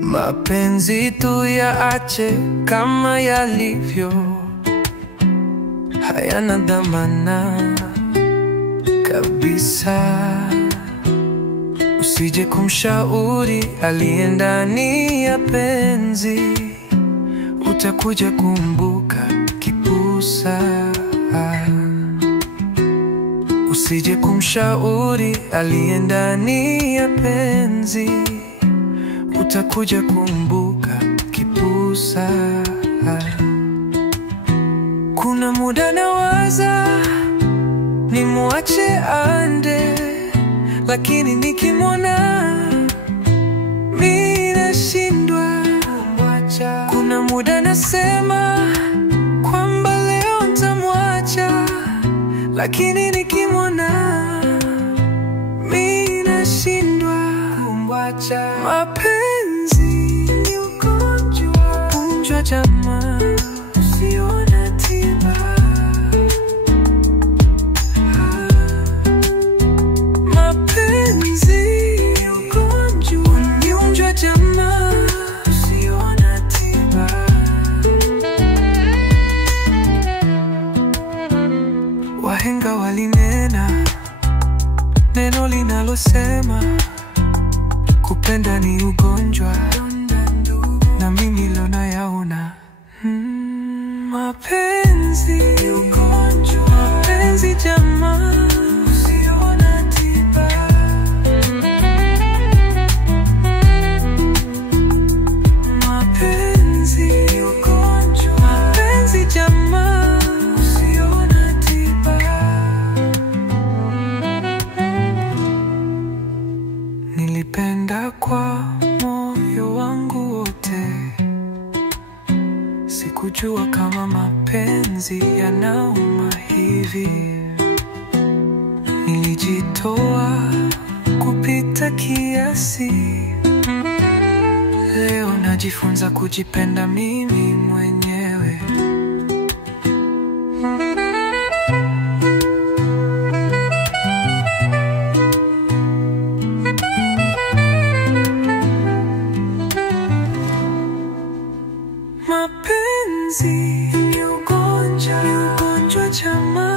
Mapenzi tu yaache kama yalivyo, hayana dhamana kabisa. Usije kumshauri aliye ndani ya penzi, utakuja kumbuka kipusa. Usije kumshauri aliye ndani ya penzi, utakuja kumbuka kipusa. Kuna muda nawaza nimwache ande, lakini nikimwona mimi nashindwa kumwacha. Kuna muda nasema kwamba leo nitamwacha, lakini nikimwona mimi nashindwa kumwacha. Mapenzi ni ugonjwa jamaa, usio na tiba. Mapenzi ni ugonjwa jamaa, usio na tiba. Wahenga walinena neno linalosema kupenda ni ugonjwa, na mimi leo nayaona. Mapenzi ni ugonjwa, mapenzi jamaa, usio na tiba. Mapenzi ni ugonjwa, mapenzi jamaa, usio na tiba. Nilipenda kwa moyo wangu wote, sikujua kama mapenzi yanauma hivi. Nilijitoa kupita kiasi, leo najifunza kujipenda mimi mwenyewe. Mapenzi ni ugonjwa jamaa.